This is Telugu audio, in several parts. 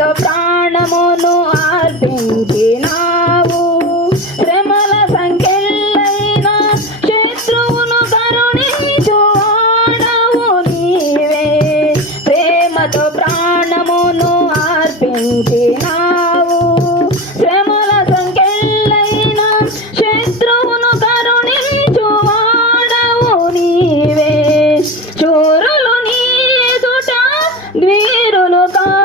ప్రేమతో ప్రాణమును అర్పించినావు శ్రమల సంఖ్యలైన శత్రువును కరుణించువాడవు నీవే. ప్రేమతో ప్రాణమును అర్పించినావు శ్రమల సంఖ్యలైన శత్రువును కరుణించువాడవు నీవే. చూరులు నీ ఎదుట వీరులు కారెన్నడు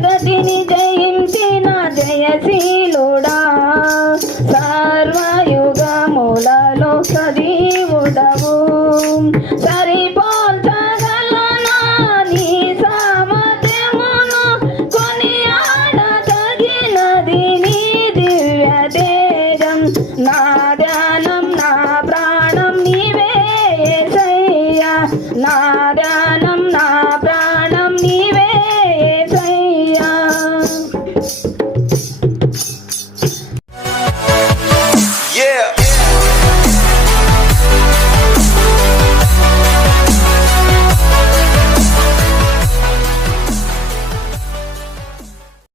జగతిని జయించిన జయశీలుడా సర్వయుగములలో సజీవుడవు. సరిపోల్చగలనా నీ సామర్థ్యమును కొనియాడతగినది నీ దివ్య తేజం నా ధ్యానం నా ప్రాణం నీవే సయ్యా నా ధ్యానం నా